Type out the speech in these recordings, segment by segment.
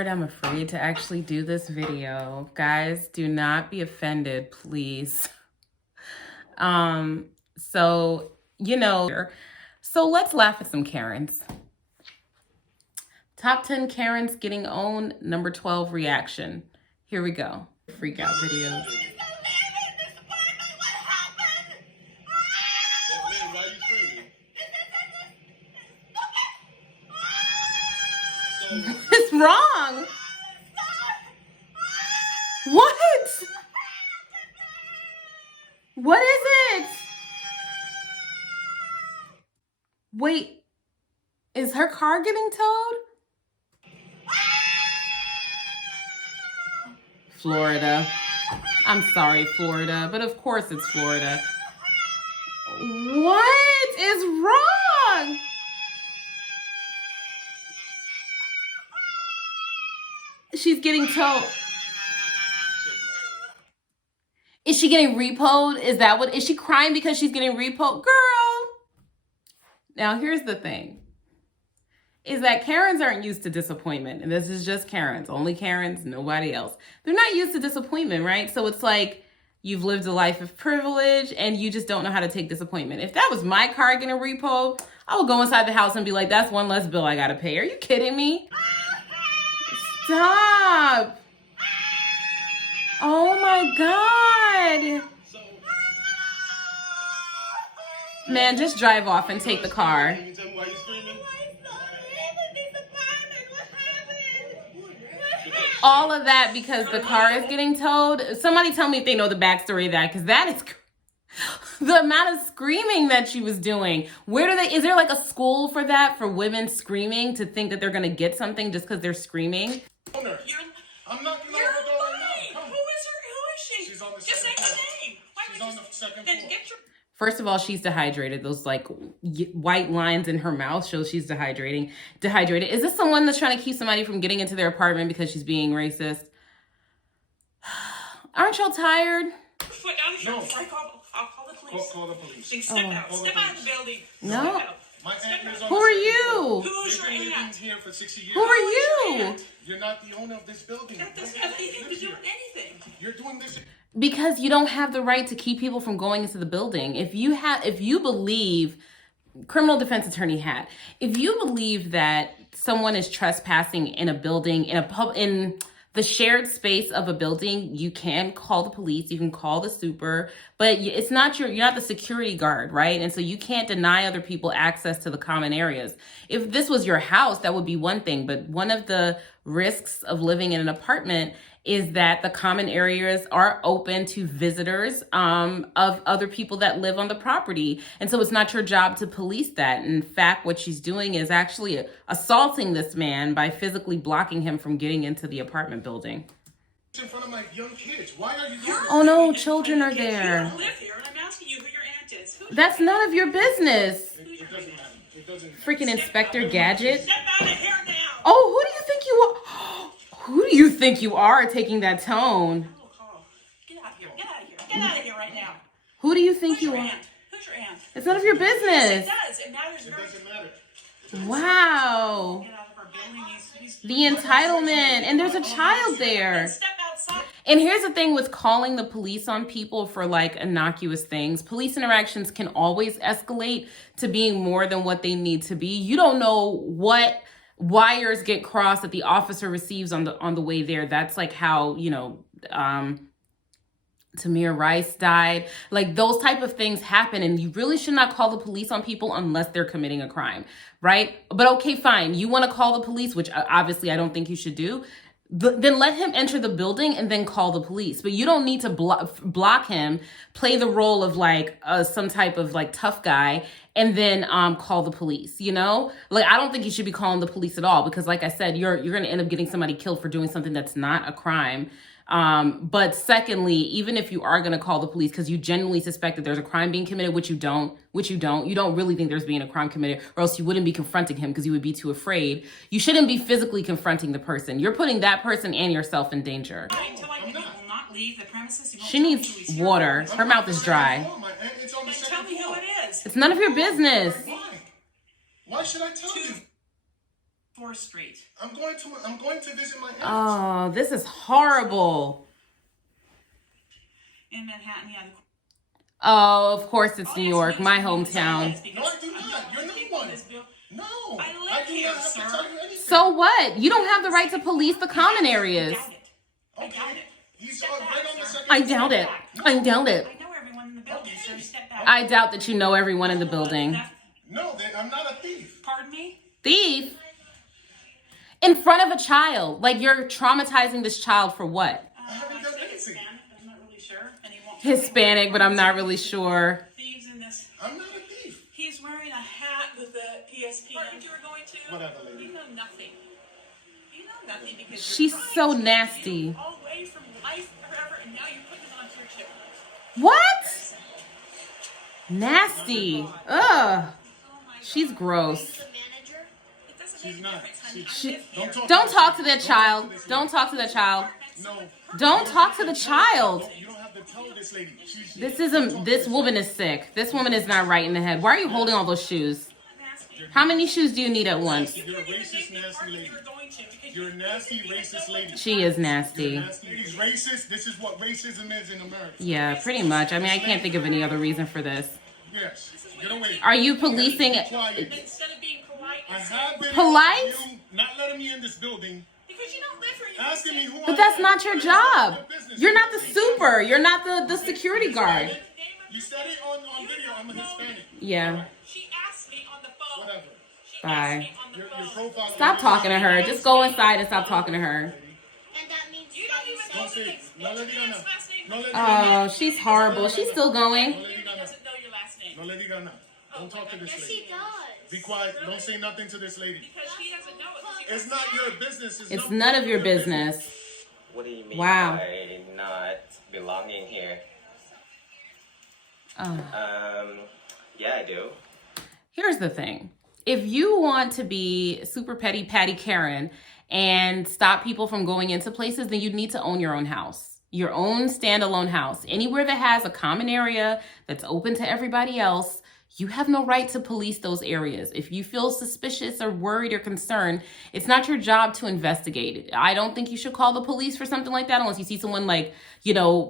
Lord, I'm afraid to actually do this video. Guys, do not be offended, please. So, so let's laugh at some Karens. Top 10 Karens getting owned, number 12 reaction. Here we go. Freak out videos. What's wrong? What? What is it? Wait, is her car getting towed? Florida. I'm sorry, Florida, but of course it's Florida. What is wrong? She's getting towed. Is she getting repoed? Is that what? Is she crying because she's getting repoed? Girl. Now, here's the thing. Is that Karens aren't used to disappointment. And this is just Karens. Only Karens, nobody else. They're not used to disappointment, right? So it's like you've lived a life of privilege and you just don't know how to take disappointment. If that was my car getting repoed, I would go inside the house and be like, that's one less bill I gotta pay. Are you kidding me? Stop. Oh my God. Man, just drive off and take the car. All of that because the car is getting towed. Somebody tell me if they know the backstory of that, because that is the amount of screaming that she was doing. Is there like a school for that, for women screaming to think that they're going to get something just because they're screaming? I'm not going to her door right now. Who is she? She's on the Just say second her floor. name. She's on the second floor. First of all, she's dehydrated. Those like white lines in her mouth show she's dehydrated. Is this someone that's trying to keep somebody from getting into their apartment because she's being racist? Aren't y'all tired? Foot down here No. before I'll call the police. Call the police. Then step out. Step out of the building. No. Step out. My aunt is on Who the are second you? floor. Who's your They've been aunt? here for 60 years. Who are you? You're not the owner of this building. That doesn't have anything to do with anything. You're doing this. Because you don't have the right to keep people from going into the building. If you believe, criminal defense attorney hat, if you believe that someone is trespassing in a building, in the shared space of a building, you can call the police, you can call the super, but it's not you're not the security guard, right? And so you can't deny other people access to the common areas. If this was your house, that would be one thing, but one of the risks of living in an apartment is that the common areas are open to visitors of other people that live on the property. And so it's not your job to police that. In fact, what she's doing is actually assaulting this man by physically blocking him from getting into the apartment building. In front of my young kids. Why are you doing this? Oh no, children are You there. don't live here, and I'm asking you who your aunt is. That's none of your business. It doesn't matter. It doesn't. Freaking Inspector Gadget. Step out of here now. Oh, who do you think you are? Who do you think you are taking that tone? Oh, get out of here. Get out of here. Get out of here right now. Who do you think Who's you your are? aunt? Who's your aunt? It's none of your Yes, business. it does. It matters It very doesn't matter. Wow. Get out of our building. He's The entitlement. And there's a child there. Step outside. And here's the thing with calling the police on people for like innocuous things. Police interactions can always escalate to being more than what they need to be. You don't know what wires get crossed that the officer receives on the way there. That's like how, Tamir Rice died. Like those type of things happen, and you really should not call the police on people unless they're committing a crime, right? But okay, fine. You want to call the police, which obviously I don't think you should do. Then let him enter the building and then call the police. But you don't need to block him, play the role of like some type of like tough guy, and then call the police. Like I don't think you should be calling the police at all, because like I said, you're going to end up getting somebody killed for doing something that's not a crime. But secondly, even if you are going to call the police because you genuinely suspect that there's a crime being committed, which you don't really think there's being a crime committed, or else you wouldn't be confronting him because you would be too afraid. You shouldn't be physically confronting the person. You're putting that person and yourself in danger. Until I will not leave the premises. She needs water. Her mouth is dry. My aunt is on the Then second tell me who floor. it is. It's none of your business. Why? Why should I tell you? 4th Street. I'm going to visit my aunt. Oh, this is horrible. In Manhattan, yeah. Oh, of course it's Oh, New yes, York, you my do. hometown. Yes, No, I do not. You're no people in one. this bill- No, I live I do here, not have sir. to tell you anything. So what? You don't have the right to police the common areas. I doubt it. He's Step right back, on the sir. second. I doubt it. I doubt it. I know everyone in the building, sir. Step back. I doubt that you know everyone in the building. No, I'm not a thief. Pardon me? Thief? In front of a child. Like, you're traumatizing this child for what? I haven't done anything. Hispanic, I'm not really sure. And he won't Hispanic, but I'm not really sure. Thieves in this. I'm not a thief. He's wearing a hat with the ESPN. What you were going to? Whatever, lady. You know nothing. You know nothing because She's you're so trying to nasty. you all away from life forever, and now you're putting it onto your children. What? Nasty. Ugh. She's gross. The manager? It doesn't She's make a not. difference, honey. She- I live here. Don't talk to that child. Don't talk to that child. No. Don't talk to the child. You don't have to tell this lady. This woman is sick. This woman is not right in the head. Why are you holding all those shoes? How many shoes do you need at once? You're a racist, nasty lady. You're a nasty, racist lady. She is nasty. Nasty. He's racist. This is what racism is in America. Yeah, pretty much. I mean, I can't think of any other reason for this. Yes. Get away. Are you policing? Be quiet. Instead of being polite, I have been Polite? you not letting me in this building. because you don't live here. You Asking me who But I that's am. not your It's job. your business. You're not the super. You're not the security guard. You said it on video. I'm a Hispanic. Yeah. She asked me on the phone. Whatever. She Bye. asked me on the Your phone. profile. Stop talking to her. Just go inside and stop talking to her. And that means You that don't you even said know Don't say the it. No, What's lady your gana. dad's last name? No, lady gana. Oh, she's horrible. She's still going. No, lady He gana. doesn't know your last name. No, lady gana. Don't talk to this yes, lady. he does. Be quiet. Don't say nothing to this lady. Because he doesn't know it. It's not your business. It's none of your business. What do you mean Wow. by not belonging here? Oh. Yeah, I do. Here's the thing. If you want to be super petty Patty Karen and stop people from going into places, then you need to own your own house, your own standalone house. Anywhere that has a common area that's open to everybody else, you have no right to police those areas. If you feel suspicious or worried or concerned, it's not your job to investigate it. I don't think you should call the police for something like that unless you see someone like,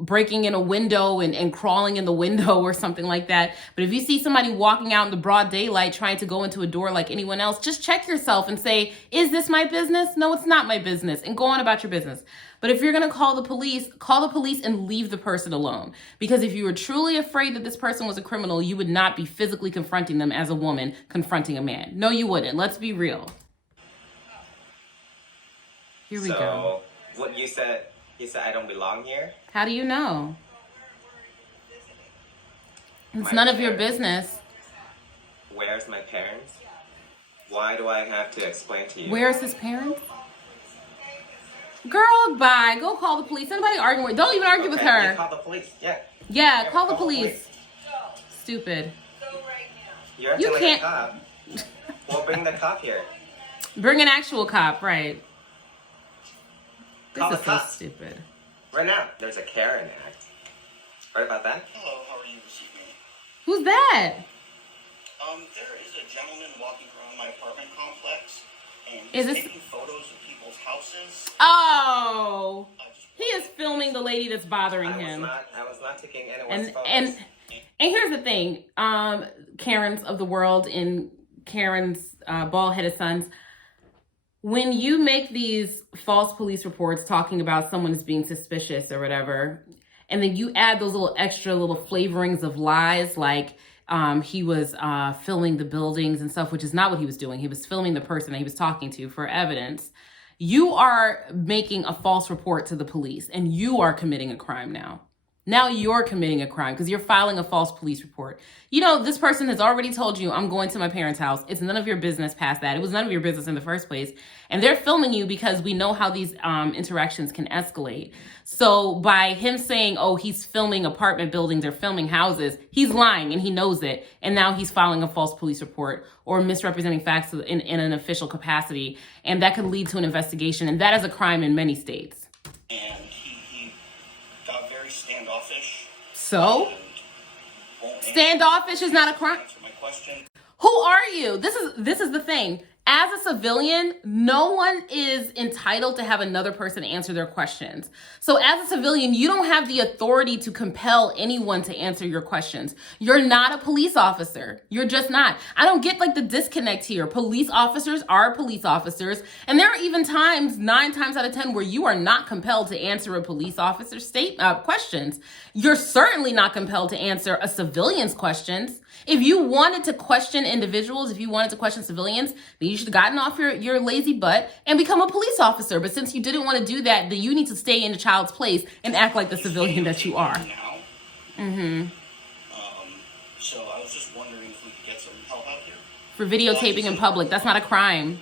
breaking in a window and crawling in the window or something like that. But if you see somebody walking out in the broad daylight trying to go into a door like anyone else, just check yourself and say, is this my business? No, it's not my business. And go on about your business. But if you're going to call the police and leave the person alone. Because if you were truly afraid that this person was a criminal, you would not be physically confronting them as a woman confronting a man. No, you wouldn't. Let's be real. Here we go. So, what you said I don't belong here? How do you know? It's My none of your parents. business. Where's my parents? Why do I have to explain to you? Where's his parents? Girl, bye. Go call the police. Anybody arguing with? Don't even argue with Okay, her. you call the police. Yeah. Yeah, call the police. Stupid. You're You acting like can't- a cop. Well, bring the cop here. Bring an actual cop, right? This Call is the so cops. stupid. Right now, there's a Karen Act. Heard about that? Hello, how are you this evening? Who's that? There is a gentleman walking around my apartment complex, and Is he's this- taking photos of people's houses. Oh, I just he is filming the lady that's bothering I him. was not taking anyone's And photos. and here's the thing, Karens of the world and Karen's bald-headed sons. When you make these false police reports talking about someone as being suspicious or whatever, and then you add those extra little flavorings of lies, like he was filming the buildings and stuff, which is not what he was doing. He was filming the person that he was talking to for evidence. You are making a false report to the police, and you are committing a crime now. Now you're committing a crime because you're filing a false police report. This person has already told you, I'm going to my parents' house. It's none of your business past that. It was none of your business in the first place. And they're filming you because we know how these interactions can escalate. So by him saying, oh, he's filming apartment buildings or filming houses, he's lying and he knows it. And now he's filing a false police report or misrepresenting facts in an official capacity. And that could lead to an investigation. And that is a crime in many states. and he got very standoffish. So? And won't Standoffish is not a crime. answer my question. Who are you? This is the thing. As a civilian, no one is entitled to have another person answer their questions. So as a civilian, you don't have the authority to compel anyone to answer your questions. You're not a police officer. You're just not. I don't get like the disconnect here. Police officers are police officers. And there are even times, 9 times out of 10, where you are not compelled to answer a police officer's questions. You're certainly not compelled to answer a civilian's questions. If you wanted to question individuals, if you wanted to question civilians, then you should have gotten off your lazy butt and become a police officer. But since you didn't want to do that, then you need to stay in the child's place and act like the civilian that you are. Now. So I was just wondering if we could get some help out here. For videotaping in public, that's not a crime.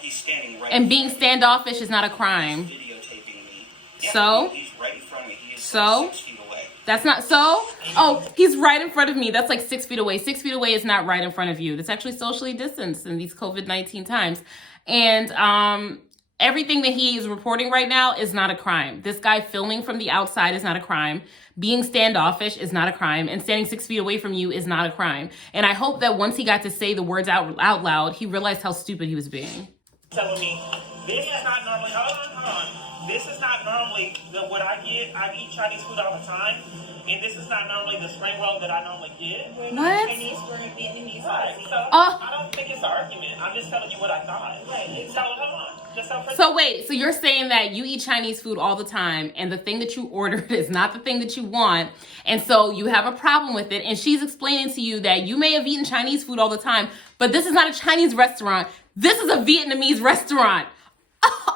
He's standing right. And being standoffish is not a crime. Videotaping me. Yeah, So? He's right in front of me. He is So? like 6 feet away. That's not so? Oh, he's right in front of me. That's like 6 feet away. 6 feet away is not right in front of you. That's actually socially distanced in these COVID-19 times. And everything that he is reporting right now is not a crime. This guy filming from the outside is not a crime. Being standoffish is not a crime. And standing 6 feet away from you is not a crime. And I hope that once he got to say the words out loud, he realized how stupid he was being. Telling me, this is not normally, hold on. This is not normally what I get. I eat Chinese food all the time. And this is not normally the spring roll that I normally get. We're What? not Chinese, we're Vietnamese. Right. So Oh. I don't think it's an argument. I'm just telling you what I thought. Right. So hold on. Just so So wait, so you're saying that you eat Chinese food all the time and the thing that you ordered is not the thing that you want, and so you have a problem with it, and she's explaining to you that you may have eaten Chinese food all the time, but this is not a Chinese restaurant. This is a Vietnamese restaurant.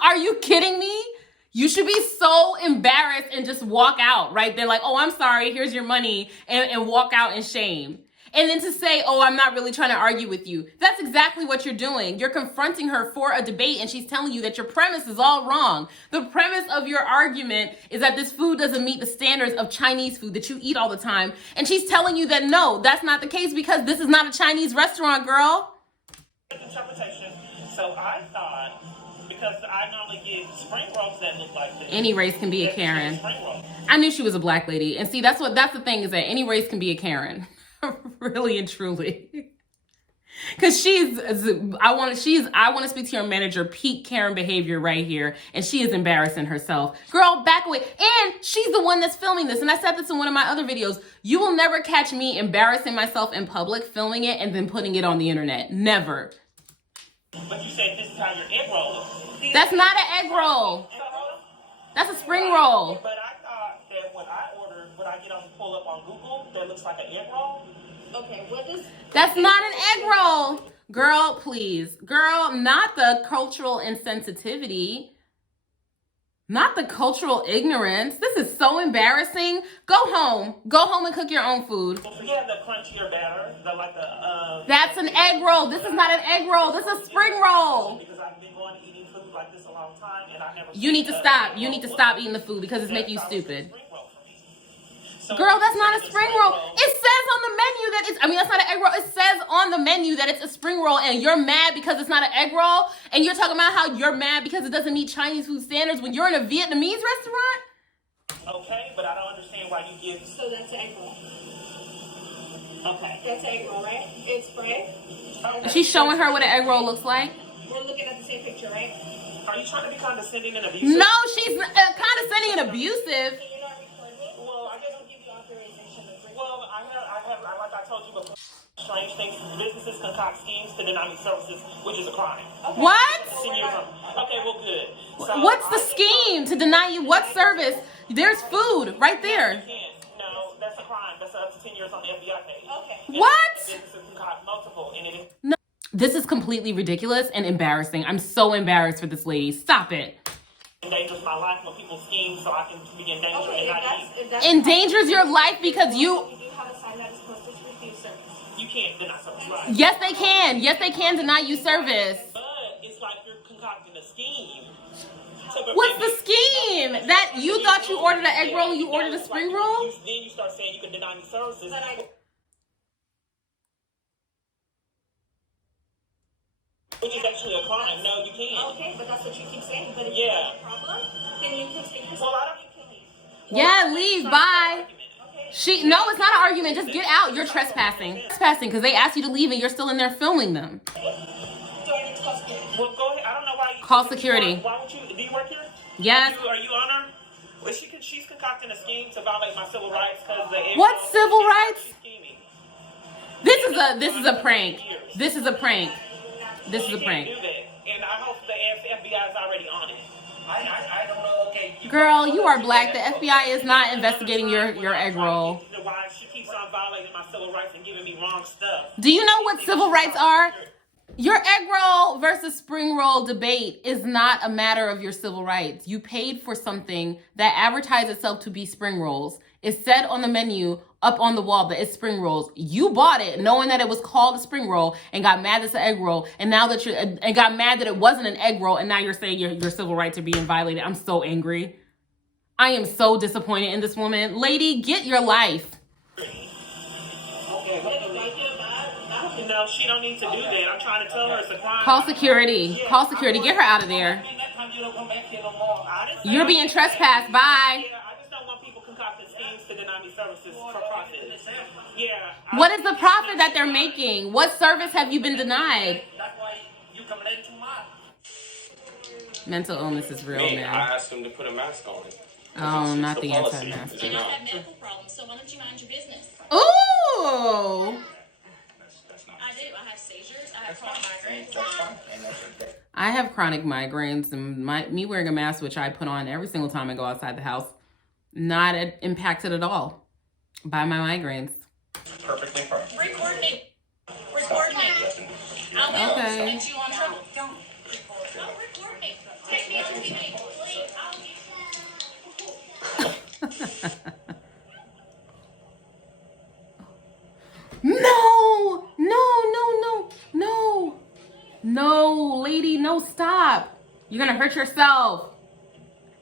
Are you kidding me? You should be so embarrassed and just walk out right there like, oh, I'm sorry, here's your money, and walk out in shame. And then to say, oh, I'm not really trying to argue with you. That's exactly what you're doing. You're confronting her for a debate and she's telling you that your premise is all wrong. The premise of your argument is that this food doesn't meet the standards of Chinese food that you eat all the time. And she's telling you that no, that's not the case because this is not a Chinese restaurant, girl. interpretation. So I thought, because I normally get spring rolls that look like this. Any race can be a Karen. Spring roll. I knew she was a black lady. And see, that's the thing is that any race can be a Karen. Really and truly. Cause I want to speak to your manager, peak Karen behavior right here. And she is embarrassing herself. Girl, back away. And she's the one that's filming this. And I said this in one of my other videos. You will never catch me embarrassing myself in public, filming it, and then putting it on the internet. Never. But you said this is how your egg roll looks. That's not an egg roll. That's a spring roll. But I thought that when I ordered, when I get on pull up on Google, that looks like an egg roll. Okay, what does... That's not an egg roll. Girl, please. Girl, not the cultural insensitivity. Not the cultural ignorance. This is so embarrassing. Go home. Go home and cook your own food. So you have the crunchier batter, That's an egg roll. This is not an egg roll. This is a spring roll. Because I've been going to eating food like this a long time, and I never. You need to stop. You need to stop eating the food because it's making you stupid. Girl, that's not a spring roll. It says on the menu that that's not an egg roll. It says on the menu that it's a spring roll and you're mad because it's not an egg roll and you're talking about how you're mad because it doesn't meet Chinese food standards when you're in a Vietnamese restaurant? Okay, but I don't understand why you give. So that's an egg roll. Okay. That's an egg roll, right? It's fried. Okay. She's showing her what an egg roll looks like. We're looking at the same picture, right? Are you trying to be condescending and abusive? No, she's condescending and abusive. Can you not record me? Well, I guess. don't give you authorization to bring. Well, I have, like I told you before, strange things. Businesses concoct schemes to deny me services, which is a crime. Okay. What? Okay, well, good. So What's the scheme to deny you what service? There's food right there. No, that's a crime. That's up to 10 years on the FBI case. Okay. What? Businesses concoct multiple, and it is. No. This is completely ridiculous and embarrassing. I'm so embarrassed for this lady. Stop it. Endangers my life when people scheme so I can be in danger Okay, and not eat. if that's Endangers your life because you... We do have a sign that is posted to refuse service. You can't deny service, right? Yes, they can. Yes, they can deny you service. But it's like you're concocting a scheme. What's the scheme? That you thought you ordered an egg roll and you ordered a spring roll? Then you start saying you can deny me services. But Which is actually a crime. No, you can't. okay, but that's what you keep saying. But if Yeah. you have a problem, then you can take this. Well, I don't. You can leave. Yeah, leave. Bye. Okay. No, it's not an argument. Just get out. You're trespassing. Trespassing because they asked you to leave and you're still in there filming them. Do I need to call Well, go ahead. I don't know why you Call security. Why would you? Do you work here? Yes. Are you on her? Well, she's concocting a scheme to violate my civil rights because What civil rights? She's scheming. This is a prank. This is a prank. This is a You prank. can't do that, and I hope the FBI is already on it. I don't know. Okay. Girl, you are black. The FBI is not investigating your egg roll. Why she keeps on violating my civil rights and giving me wrong stuff. Do you know what civil rights are? Your egg roll versus spring roll debate is not a matter of your civil rights. You paid for something that advertised itself to be spring rolls. It said on the menu up on the wall that it's spring rolls. You bought it knowing that it was called a spring roll and got mad that it's an egg roll. And now that and got mad that it wasn't an egg roll. And now you're saying your civil rights are being violated. I'm so angry. I am so disappointed in this woman. Lady, get your life. No, she don't need to do that. I'm trying to tell her it's a crime. Call security. Call security. Get her out of there. You're being trespassed. Bye. Yeah, I just don't want people concocting schemes to deny me services for profit. Yeah. What is the profit that they're making? What service have you been denied? That's why you complain too much. Mental illness is real, I man. asked him to put a mask on. Oh, not the policy. anti-mask. And I have medical problems, so why don't you mind your business? Ooh! I do. I have seizures. I have chronic migraines. That's fine. And that's okay. I have chronic migraines, and me wearing a mask, which I put on every single time I go outside the house, not impacted at all by my migraines. Perfectly fine. Record me. Record me. I will. Okay. Get you on trouble. Don't record. Don't record me. Take me on TV, please. No, no, lady, no, stop. You're gonna hurt yourself.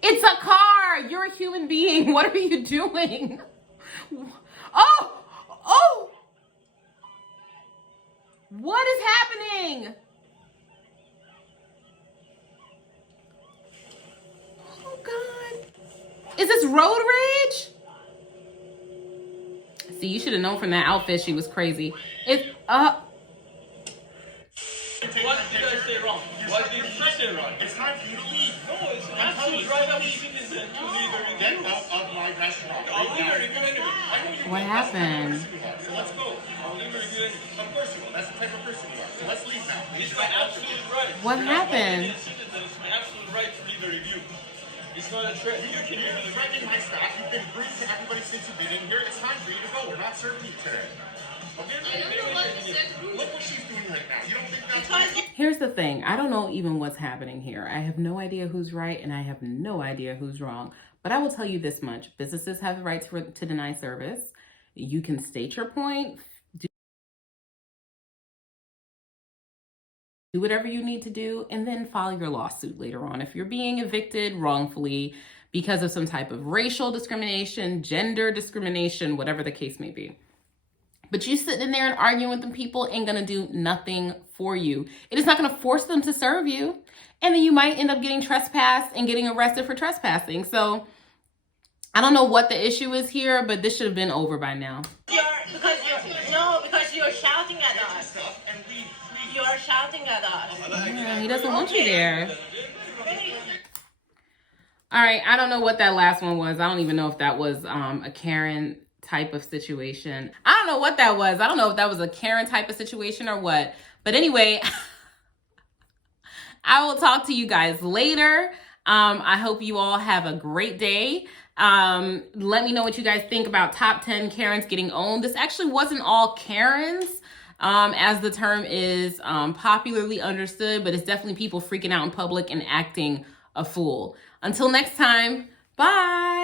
It's a car. You're a human being. What are you doing? Oh, what is happening? Oh, God. Is this road rage? See, you should have known from that outfit she was crazy. It's What did I say wrong? What did she say wrong? It's time for you to leave. No, it's absolutely right that we citizen to leave a Get review. out of my restaurant. I'll leave a review anyway. I know you What will. happened? That's the type of person you are. So let's go. I'll leave a review anyway. Of course you will. That's the type of person you are. So let's leave now. It's my absolute right. What happened? As a citizen, it's my absolute right to leave a review. It's not a threat. You can You're leave a threatening my staff. You've been rude to everybody since you've been in here. It's time for you to go. We're not serving you today. Okay? Look what she's doing right now. You don't think that's Here's the thing. I don't know even what's happening here. I have no idea who's right and I have no idea who's wrong. But I will tell you this much. Businesses have the right to deny service. You can state your point. Do whatever you need to do and then file your lawsuit later on. If you're being evicted wrongfully because of some type of racial discrimination, gender discrimination, whatever the case may be. But you sitting in there and arguing with them people ain't gonna do nothing for you. It is not gonna force them to serve you. And then you might end up getting trespassed and getting arrested for trespassing. So I don't know what the issue is here, but this should have been over by now. Because you're shouting at us. and leave, please. You're shouting at us. Yeah, he doesn't want you there. All right, I don't know what that last one was. I don't even know if that was a Karen type of situation. I don't know what that was. I don't know if that was a Karen type of situation or what. But anyway, I will talk to you guys later. I hope you all have a great day. Let me know what you guys think about top 10 Karens getting owned. This actually wasn't all Karens, as the term is popularly understood, but it's definitely people freaking out in public and acting a fool. Until next time, bye.